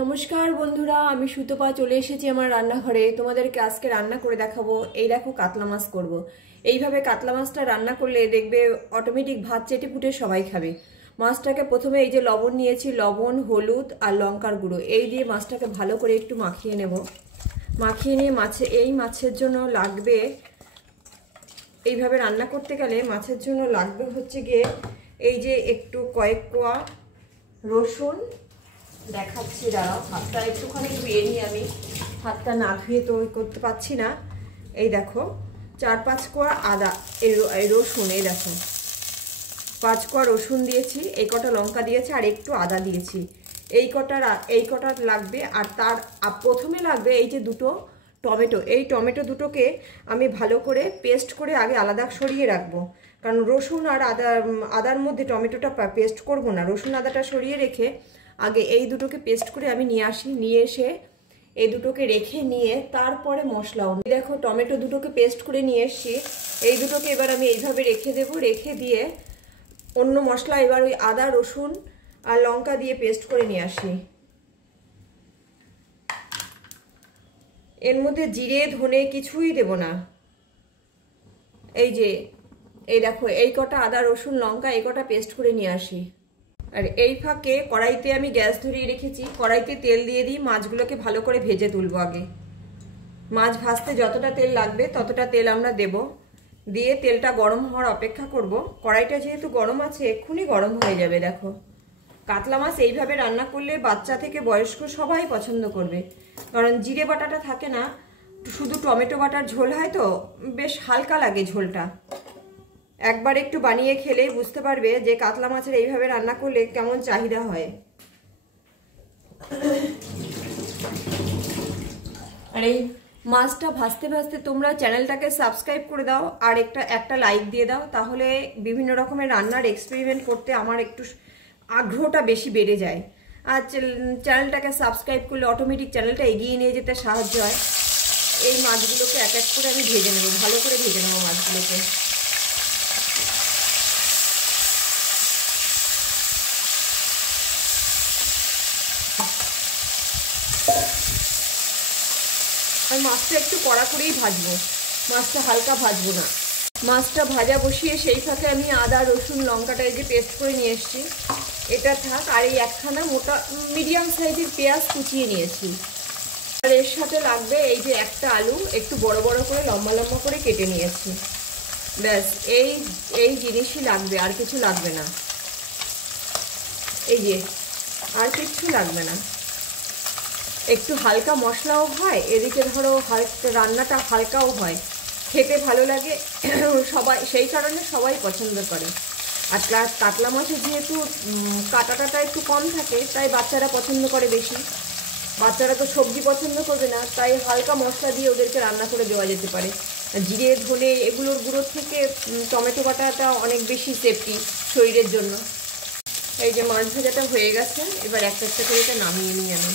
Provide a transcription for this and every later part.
নমস্কার বন্ধুরা, আমি সুতপা চলে এসেছি আমার রান্নাঘরে। তোমাদেরকে আজকে রান্না করে দেখাবো। এই দেখো, কাতলা মাছ করব। এইভাবে কাতলা মাছটা রান্না করলে দেখবে অটোমেটিক ভাত চেটে পুটে সবাই খাবে। মাছটাকে প্রথমে এই যে লবণ নিয়েছি, লবণ, হলুদ আর লঙ্কার গুঁড়ো এই দিয়ে মাছটাকে ভালো করে একটু মাখিয়ে নেব। মাখিয়ে নিয়ে মাছের জন্য লাগবে, এইভাবে রান্না করতে গেলে মাছের জন্য লাগবে হচ্ছে গিয়ে এই যে একটু কয়েক কোয়া রসুন। দেখাচ্ছি, দাঁড়াও, হাতটা একটুখানি ধুয়ে নিই। আমি হাতটা না ধুয়ে তো করতে পারছি না। এই দেখো, 4-5 কোয়া আদা, এই রসুন, এই দেখো 5 কোয়া রসুন দিয়েছি, এই কটা লঙ্কা দিয়েছি আর একটু আদা দিয়েছি। এই কটা লাগবে। আর তার প্রথমে লাগবে এই যে দুটো টমেটো। এই টমেটো দুটোকে আমি ভালো করে পেস্ট করে আগে আলাদা সরিয়ে রাখবো, কারণ রসুন আর আদার মধ্যে টমেটোটা পেস্ট করব না। রসুন আদাটা সরিয়ে রেখে আগে এই দুটোকে পেস্ট করে আমি নিয়ে আসি। নিয়ে এসে এই দুটোকে রেখে নিয়ে তারপরে মশলাও। দেখো, টমেটো দুটোকে পেস্ট করে নিয়ে এসছি। এই দুটোকে এবার আমি এইভাবে রেখে দেবো। রেখে দিয়ে অন্য মশলা এবার ওই আদা, রসুন আর লঙ্কা দিয়ে পেস্ট করে নিয়ে আসি। এর মধ্যে জিরে ধনে কিছুই দেব না। এই দেখো, এই কটা আদা, রসুন, লঙ্কা এই কটা পেস্ট করে নিয়ে আসি। আর এই ফাঁকে কড়াইতে আমি গ্যাস ধরিয়ে রেখেছি। কড়াইতে তেল দিয়ে দিই, মাছগুলোকে ভালো করে ভেজে তুলবো। আগে মাছ ভাজতে যতটা তেল লাগবে ততটা তেল আমরা দেব। দিয়ে তেলটা গরম হওয়ার অপেক্ষা করব। কড়াইটা যেহেতু গরম আছে, এক্ষুনি গরম হয়ে যাবে। দেখো, কাতলা মাছ এইভাবে রান্না করলে বাচ্চা থেকে বয়স্ক সবাই পছন্দ করবে, কারণ জিরে বাটাটা থাকে না, শুধু টমেটো বাটার ঝোল হয় তো বেশ হালকা লাগে ঝোলটা। একবার একটু বানিয়ে খেলেই বুঝতে পারবে যে কাতলা মাছের এইভাবে রান্না করলে কেমন চাহিদা হয়। আর এই মাছটা ভাজতে ভাজতে তোমরা চ্যানেলটাকে সাবস্ক্রাইব করে দাও আর একটা লাইক দিয়ে দাও, তাহলে বিভিন্ন রকমের রান্নার এক্সপেরিমেন্ট করতে আমার একটু আগ্রহটা বেশি বেড়ে যায়। আর চ্যানেলটাকে সাবস্ক্রাইব করলে অটোমেটিক চ্যানেলটা এগিয়ে নিয়ে যেতে সাহায্য হয়। এই মাছগুলোকে এক এক করে আমি ভেজে নেব, ভালো করে ভেজে নেবো মাছগুলোকে। আর মাছটা একটু কড়া করেই ভাজবো, মাছটা হালকা ভাজবো না। মাছটা ভাজা বসিয়ে সেই ফাঁকে আমি আদা, রসুন, লঙ্কাটা এই যে পেস্ট করে নিয়ে এসেছি, এটা থাক। আর এই একখানা মোটা মিডিয়াম সাইজের পেঁয়াজ কুচিয়ে নিয়েছি। আর এর সাথে লাগবে এই যে একটা আলু একটু বড় বড় করে লম্বা লম্বা করে কেটে নিয়েছি। ব্যাস, এই জিনিসই লাগবে, আর কিছু লাগবে না। এই যে আর কিচ্ছু লাগবে না। একটু হালকা মশলাও হয়, এদিকে ধরো রান্নাটা হালকাও হয়, খেতে ভালো লাগে সবাই, সেই কারণে সবাই পছন্দ করে। আর কাতলা মাছে যেহেতু কাটাটা একটু কম থাকে, তাই বাচ্চারা পছন্দ করে বেশি। বাচ্চারা তো সবজি পছন্দ করবে না, তাই হালকা মশলা দিয়ে ওদেরকে রান্না করে দেওয়া যেতে পারে। জিরে ধনে এগুলোর গুঁড়োর থেকে টমেটো বাটাটা অনেক বেশি সেফটি শরীরের জন্য। এই যে মাছ ভাজাটা হয়ে গেছে, এবার একটা একটা করে এটা নামিয়ে নিই আমি।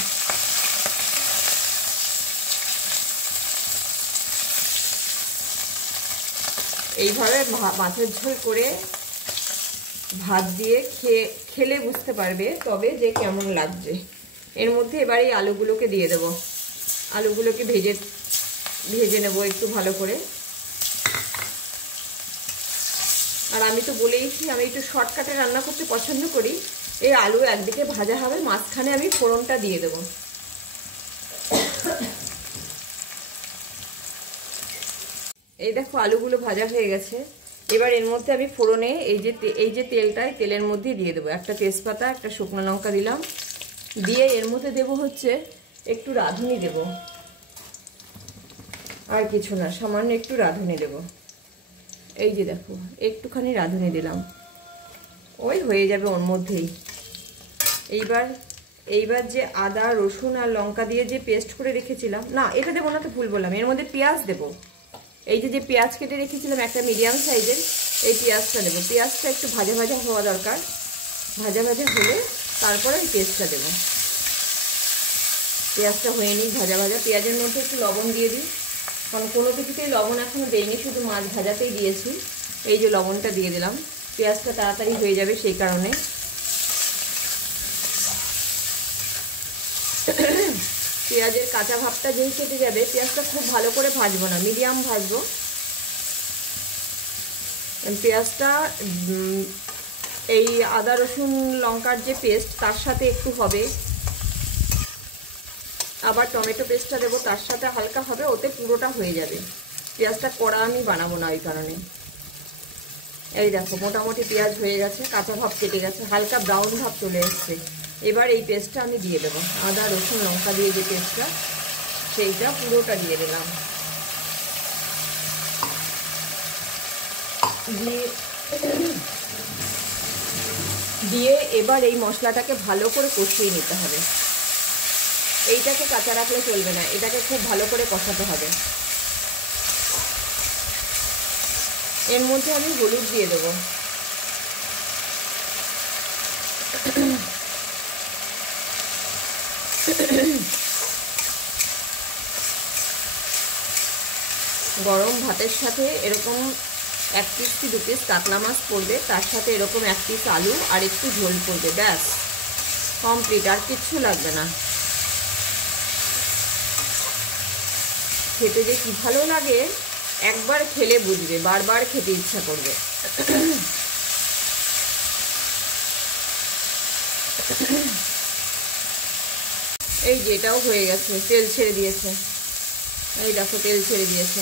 এইভাবে মাছের ঝোল করে ভাত দিয়ে খেলে বুঝতে পারবে তবে যে কেমন লাগছে। এর মধ্যে এবার এই আলুগুলোকে দিয়ে দেব। আলুগুলোকে ভেজে নেব একটু ভালো করে। আর আমি তো বলেইছি আমি একটু শর্টকাটে রান্না করতে পছন্দ করি। এই আলু একদিকে ভাজা হবে, মাঝখানে আমি ফোড়নটা দিয়ে দেব। এই দেখো, আলুগুলো ভাজা হয়ে গেছে। এবার এর মধ্যে আমি ফোড়নে এই যে তেলের মধ্যে দিয়ে দেবো একটা তেজপাতা, একটা শুকনো লঙ্কা দিলাম। দিয়ে এর মধ্যে দেব হচ্ছে একটু রাঁধুনি দেব, আর কিছু না, সামান্য একটু রাঁধুনি দেব। এই যে দেখো, একটুখানি রাঁধুনি দিলাম, ওই হয়ে যাবে ওর মধ্যেই। এইবার যে আদা, রসুন আর লঙ্কা দিয়ে যে পেস্ট করে রেখেছিলাম, না এটা দেবো না, তো ভুল বললাম, এর মধ্যে পেঁয়াজ দেবো। এই যে পেঁয়াজ কেটে রেখেছিলাম একটা মিডিয়াম সাইজের, এই পেঁয়াজটা দেবো। পেঁয়াজটা একটু ভাজা ভাজা হওয়া দরকার, ভাজা ভাজা হলে তারপরে এই পেস্টটা দেবো। পেঁয়াজটা হয়ে নিই ভাজা ভাজা। পেঁয়াজের মধ্যে একটু লবণ দিয়ে দিই, কারণ কোনো কিছুতেই লবণ এখনও দেইনি, শুধু মাছ ভাজাতেই দিয়েছি। এই যে লবণটা দিয়ে দিলাম, পেঁয়াজটা তাড়াতাড়ি হয়ে যাবে সেই কারণে। পেঁয়াজের কাঁচা ভাবটা যেই কেটে যাবে, পেঁয়াজটা খুব ভালো করে ভাজবো না, মিডিয়াম ভাজবো। পেঁয়াজটা এই আদা রসুন লঙ্কার যে পেস্ট তার সাথে একটু হবে, আবার টমেটো পেস্টটা দেবো তার সাথে হালকা হবে, ওতে পুরোটা হয়ে যাবে। পেঁয়াজটা কড়া আমি বানাবো না ওই কারণে। এই দেখো মোটামুটি পেঁয়াজ হয়ে গেছে, কাঁচা ভাব কেটে গেছে, হালকা ব্রাউন ভাব চলে এসছে। এবার এই পেস্টটা আমি দিয়ে দেবো, আদা রসুন লঙ্কা দিয়ে যে পেস্টটা, সেইটা পুরোটা দিয়ে দিলাম। দিয়ে এবার এই মশলাটাকে ভালো করে কষিয়ে নিতে হবে। এইটাকে কাঁচা রাখলে চলবে না, এটাকে খুব ভালো করে কষাতে হবে। এর মধ্যে আমি হলুদ দিয়ে দেবো। গরম ভাতের সাথে এরকম 1 পিস কি 2 পিস কাতলা মাছ পড়বে, তার সাথে এরকম 1 পিস আলু আর একটু ঝোল পড়বে, ব্যাস কমপ্লিট, আর কিচ্ছু লাগবে না। খেতে যে কি ভালো লাগে, একবার খেলে বুঝবে, বারবার খেতে ইচ্ছা করবে। এই যে এটাও হয়ে গেছে, তেল ছেড়ে দিয়েছে, এই দেখো তেল ছেড়ে দিয়েছে।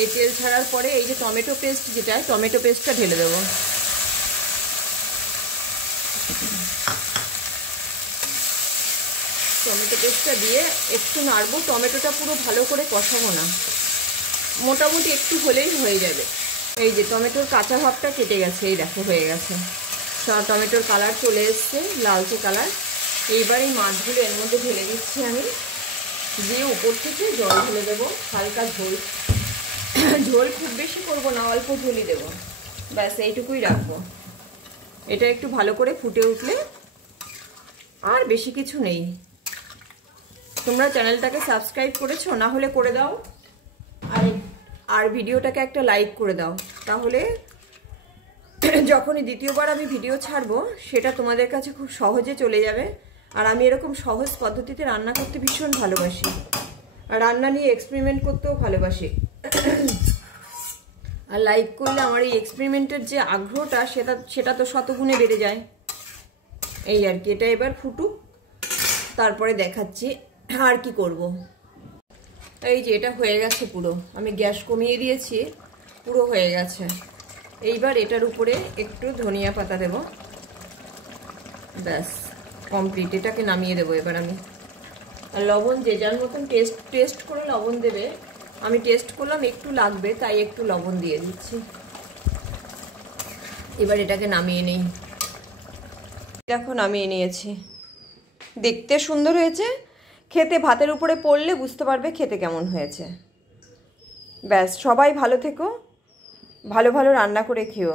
এই তেল ছাড়ার পরে এই যে টমেটো পেস্ট, যেটা টমেটো পেস্টটা ঢেলে দেবো। টমেটো পেস্টটা দিয়ে একটু নাড়বো, টমেটোটা পুরো ভালো করে কষাবো না, মোটামুটি একটু হলেই হয়ে যাবে। এই যে টমেটোর কাঁচা ভাবটা কেটে গেছে, এই দেখো হয়ে গেছে, সব টমেটোর কালার চলে এসছে, লালচে কালার। এইবার এই মাছগুলো এর মধ্যে ঢেলে দিচ্ছি আমি, দিয়ে উপর থেকে জল ঢেলে দেবো, হালকা ঝোল। ঝোল খুব বেশি করবো না, অল্প ঝোলই দেবো, ব্যাস এইটুকুই রাখবো। এটা একটু ভালো করে ফুটে উঠলে, আর বেশি কিছু নেই। তোমরা চ্যানেলটাকে সাবস্ক্রাইব করেছো, না হলে করে দাও, আর ভিডিওটাকে একটা লাইক করে দাও, তাহলে যখনই দ্বিতীয়বার আমি ভিডিও ছাড়বো সেটা তোমাদের কাছে খুব সহজে চলে যাবে। আর আমি এরকম সহজ পদ্ধতিতে রান্না করতে ভীষণ ভালোবাসি, আর রান্না নিয়ে এক্সপেরিমেন্ট করতেও ভালোবাসি। আর লাইক করলে আমার এই এক্সপেরিমেন্টের যে আগ্রহটা, সেটা তো শতগুণে বেড়ে যায়। এই আর কি, এটা এবার ফুটুক, তারপরে দেখাচ্ছি আর কি করব। এই যে এটা হয়ে গেছে পুরো, আমি গ্যাস কমিয়ে দিয়েছি, পুরো হয়ে গেছে। এইবার এটার উপরে একটু ধনিয়া পাতা দেব, ব্যাস কমপ্লিট। এটাকে নামিয়ে দেবো এবার আমি। আর লবণ যে যার মতন টেস্ট করে লবণ দেবে। আমি টেস্ট করলাম একটু লাগবে, তাই একটু লবণ দিয়ে দিচ্ছি। এবার এটাকে নামিয়ে নিই। দেখো নামিয়ে নিয়েছি, দেখতে সুন্দর হয়েছে, খেতে ভাতের উপরে পড়লে বুঝতে পারবে খেতে কেমন হয়েছে। ব্যাস, সবাই ভালো থেকো, ভালো ভালো রান্না করে খেও।